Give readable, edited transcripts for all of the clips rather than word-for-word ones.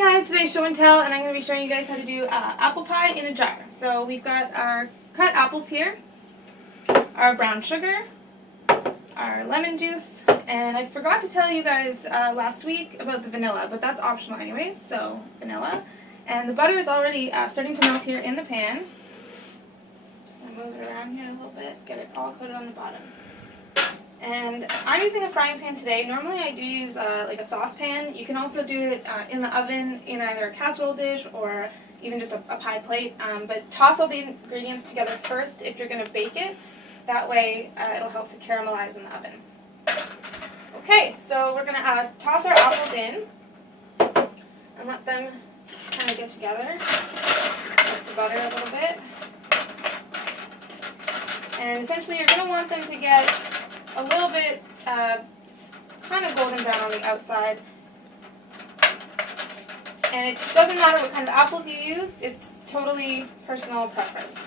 guys, today's show and tell, and I'm going to be showing you guys how to do apple pie in a jar. So we've got our cut apples here, our brown sugar, our lemon juice, and I forgot to tell you guys last week about the vanilla, but that's optional anyways, so vanilla. And the butter is already starting to melt here in the pan. Just going to move it around here a little bit, get it all coated on the bottom. And I'm using a frying pan today. Normally I do use like a saucepan. You can also do it in the oven in either a casserole dish or even just a pie plate. But toss all the ingredients together first if you're going to bake it. That way it'll help to caramelize in the oven. Okay, so we're going to toss our apples in and let them kind of get together with the butter a little bit. And essentially you're going to want them to get a little bit kind of golden brown on the outside. And it doesn't matter what kind of apples you use, it's totally personal preference.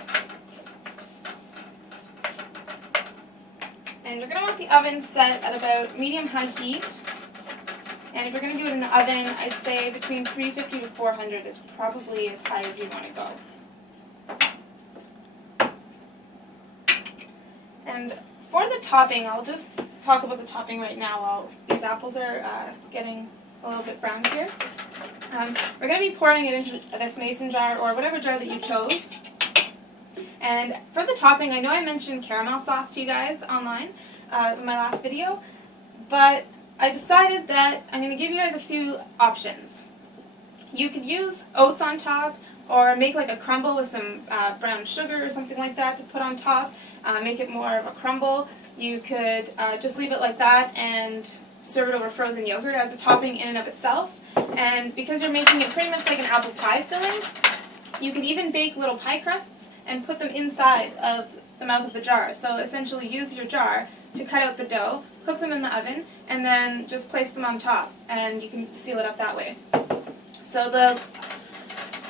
And you're going to want the oven set at about medium-high heat. And if you're going to do it in the oven, I'd say between 350 to 400 is probably as high as you want to go. And for the topping, I'll just talk about the topping right now while these apples are getting a little bit brown here. We're going to be pouring it into this mason jar or whatever jar that you chose. And for the topping, I know I mentioned caramel sauce to you guys online in my last video, but I decided that I'm going to give you guys a few options. You could use oats on top or make like a crumble with some brown sugar or something like that to put on top. Make it more of a crumble. You could just leave it like that and serve it over frozen yogurt as a topping in and of itself. And because you're making it pretty much like an apple pie filling, you could even bake little pie crusts and put them inside of the mouth of the jar. So essentially use your jar to cut out the dough, cook them in the oven, and then just place them on top. And you can seal it up that way. So the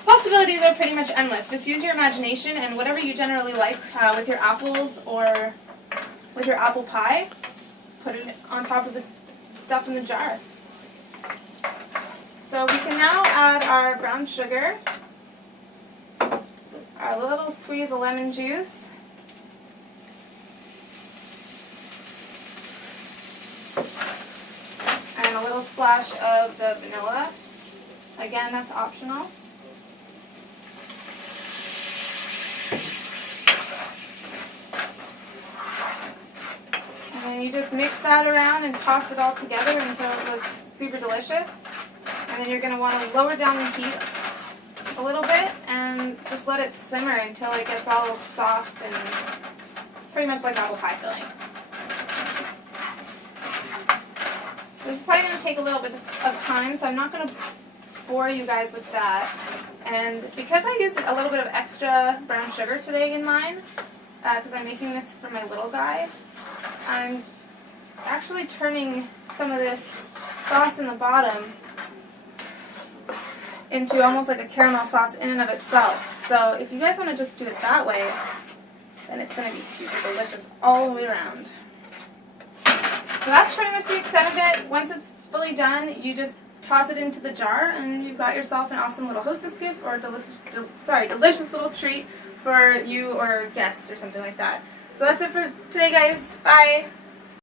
possibilities are pretty much endless. Just use your imagination and whatever you generally like with your apples or with your apple pie, put it on top of the stuff in the jar. So we can now add our brown sugar, our little squeeze of lemon juice, and a little splash of the vanilla. Again, that's optional. And you just mix that around and toss it all together until it looks super delicious. And then you're going to want to lower down the heat a little bit and just let it simmer until it gets all soft and pretty much like apple pie filling. This is probably going to take a little bit of time, so I'm not going to bore you guys with that. And because I used a little bit of extra brown sugar today in mine, because I'm making this for my little guy, I'm actually turning some of this sauce in the bottom into almost like a caramel sauce in and of itself. So if you guys want to just do it that way, then it's going to be super delicious all the way around. So that's pretty much the extent of it. Once it's fully done, you just toss it into the jar and you've got yourself an awesome little hostess gift or delicious little treat for you or guests or something like that. So that's it for today, guys. Bye!